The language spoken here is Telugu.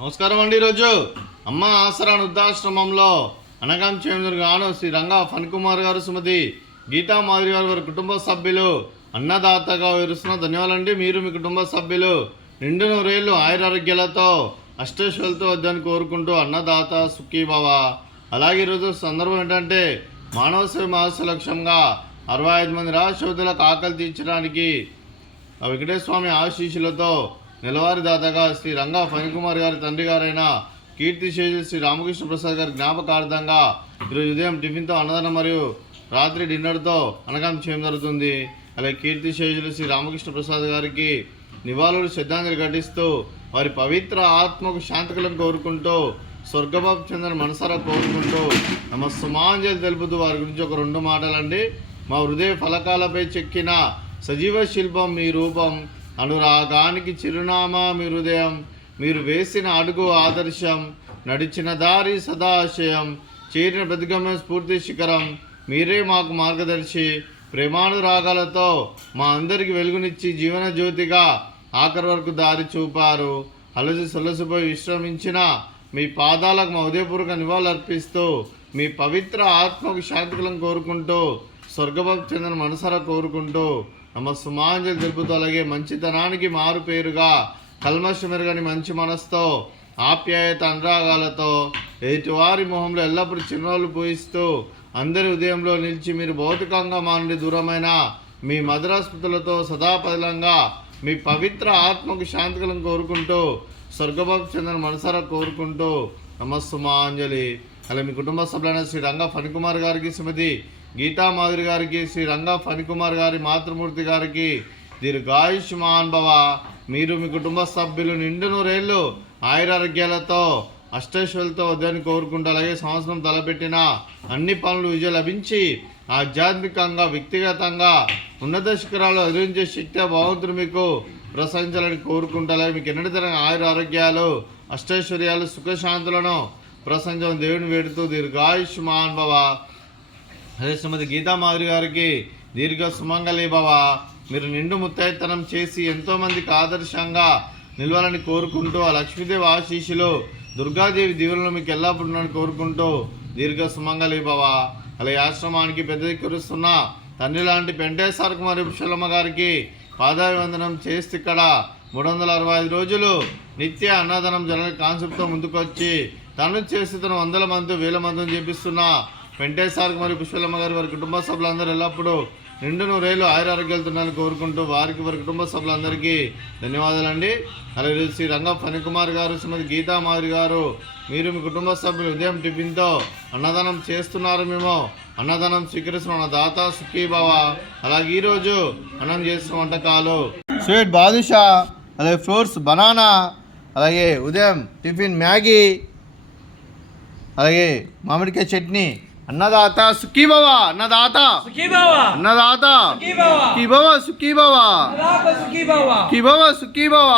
నమస్కారం అండి. ఈరోజు అమ్మ ఆసరా వృద్ధాశ్రమంలో అనగాం చేమదుర్గాను శ్రీ రంగా ఫణికుమార్ గారు, సుమతి గీతా మాధురి గారు, వారి కుటుంబ సభ్యులు అన్నదాతగా విరుస్తున్న ధన్యవాదాలండి. మీరు మీ కుటుంబ సభ్యులు నిండు నూరేళ్ళు ఆయురారోగ్యాలతో అష్టైశ్వర్యాలతో వద్దని కోరుకుంటూ అన్నదాత సుఖీభవ. అలాగే ఈరోజు సందర్భం ఏంటంటే మానవ సేవ మహోత్సవ లక్ష్యంగా 65 మంది రాష్ట్రపతులకు ఆకలి తీర్చడానికి వెంకటేశ్వర స్వామి ఆశీస్సులతో నెలవారీ దాతగా శ్రీ రంగా ఫణికుమార్ గారి తండ్రి గారైన కీర్తిశేషులు శ్రీ రామకృష్ణ ప్రసాద్ గారి జ్ఞాపకార్థంగా ఈరోజు ఉదయం టిఫిన్తో అన్నదానం మరియు రాత్రి డిన్నర్తో అనగాం చేయడం జరుగుతుంది. అలాగే కీర్తిశేషులు శ్రీ రామకృష్ణ ప్రసాద్ గారికి నివాళులు శ్రద్ధాంజలి ఘటిస్తూ వారి పవిత్ర ఆత్మకు శాంతికలం కోరుకుంటూ స్వర్గబాబు చెందిన మనసారా కోరుకుంటూ సుమాంజలి తెలుపుతూ వారి గురించి ఒక 2 మాటలండి. మా హృదయ ఫలకాలపై చెక్కిన సజీవ శిల్పం మీ రూపం, అనురాగానికి చిరునామా మీ హృదయం, మీరు వేసిన అడుగు ఆదర్శం, నడిచిన దారి సదాశయం, చేరిన ప్రతిగమ్య స్ఫూర్తి శిఖరం, మీరే మాకు మార్గదర్శి, ప్రేమానురాగాలతో మా అందరికి వెలుగునిచ్చి జీవన జ్యోతిగా ఆఖరి వరకు దారి చూపారు. అలసి సొలసిపోయి విశ్రమించిన మీ పాదాలకు మా ఉదయపూర్వక నివాళులు అర్పిస్తూ మీ పవిత్ర ఆత్మకు శాంతికలం కోరుకుంటూ స్వర్గభక్తి చెందిన మనసారా కోరుకుంటూ సుమాంజలి తెలుపుతూ అలాగే మంచితనానికి మారు పేరుగా కల్మషమెరగని మంచి మనసుతో ఆప్యాయత అనురాగాలతో ఎదుటివారి మొహంలో ఎల్లప్పుడూ చిరునవ్వులు పూయిస్తూ అందరి ఉదయంలో నిలిచి మీరు భౌతికంగా మా నుండి దూరమైన మీ మధురాస్మృతులతో సదాపదిలంగా మీ పవిత్ర ఆత్మకు శాంతికలం కోరుకుంటూ స్వర్గభక్తి చెందిన మనసారా కోరుకుంటూ సుమాంజలి. అలాగే మీ కుటుంబ సభ్యులైన శ్రీ రంగా ఫణికుమార్ గారికి, సుమతి గీతా మాధురి గారికి, శ్రీ రంగా ఫణికుమార్ గారి మాతృమూర్తి గారికి దీర్ఘాయుష్మాన్ భవ. మీరు మీ కుటుంబ సభ్యులు నిండు నూరేళ్ళు ఆయురారోగ్యాలతో అష్టైశ్వర్యాలతో వద్దని కోరుకుంటూ అలాగే సంవత్సరం తలపెట్టిన అన్ని పనులు విజయం లభించి ఆధ్యాత్మికంగా వ్యక్తిగతంగా ఉన్నత శిఖరాలు అధిరించే శక్తి భగవంతుడు మీకు ప్రసరించాలని కోరుకుంటూ అలాగే మీకు ఎన్నటి తరగని ఆయురారోగ్యాలు అష్టైశ్వర్యాలు సుఖశాంతులను ప్రసంగం దేవుని వేడుతూ దీర్ఘాయుష్మాన్ భవ. అదే శ్రీమతి గీతా మాధురి గారికి దీర్ఘ సుమంగళి భవ. మీరు నిండు ముత్తైతనం చేసి ఎంతోమందికి ఆదర్శంగా నిలవాలని కోరుకుంటూ ఆ లక్ష్మీదేవి ఆశీస్సులు దుర్గాదేవి దీవులను మీకు ఎల్లప్పుడూ కోరుకుంటూ దీర్ఘ సుమంగళి భవ. అలాగే ఆశ్రమానికి పెద్ద దిక్కురుస్తున్న తండ్రి లాంటి పెంటేశ్వర కుమారి పుష్పలమ్మ గారికి పాదాభివందనం చేస్తే ఇక్కడ 365 రోజులు నిత్య అన్నదానం జరగని కాన్సెప్ట్తో ముందుకొచ్చి తను చేసి తను 100 మంది 1000 మందిని చేపిస్తున్న వెంకటేశ్వర కుమారి పుష్పలమ్మ గారి వారి కుటుంబ సభ్యులందరూ ఎల్లప్పుడూ నిండు నూరేళ్ళు ఆయురారోగ్యాలు కోరుకుంటూ వారికి వారి కుటుంబ సభ్యులందరికీ ధన్యవాదాలండి. అలాగే శ్రీ రంగా ఫణికుమార్ గారు, శ్రీమతి గీతా మాధురి గారు, మీరు మీ కుటుంబ సభ్యులు ఉదయం టిఫిన్తో అన్నదానం చేస్తున్నారు. మేము అన్నదానం స్వీకరిస్తున్న దాత సుఖీభవ. అలాగే ఈరోజు అన్నం చేస్తున్న వంటకాలు స్వీట్ బాదుషా, అలాగే ఫ్రూట్స్ బనానా, అలాగే ఉదయం టిఫిన్ మ్యాగీ, అలాగే మామిడికాయ చట్నీ. అన్నదాత సుఖీభవ, అన్నదాత అన్నదాత సుఖీభవ సుఖీభవ సుఖీభవ సుఖీభవ.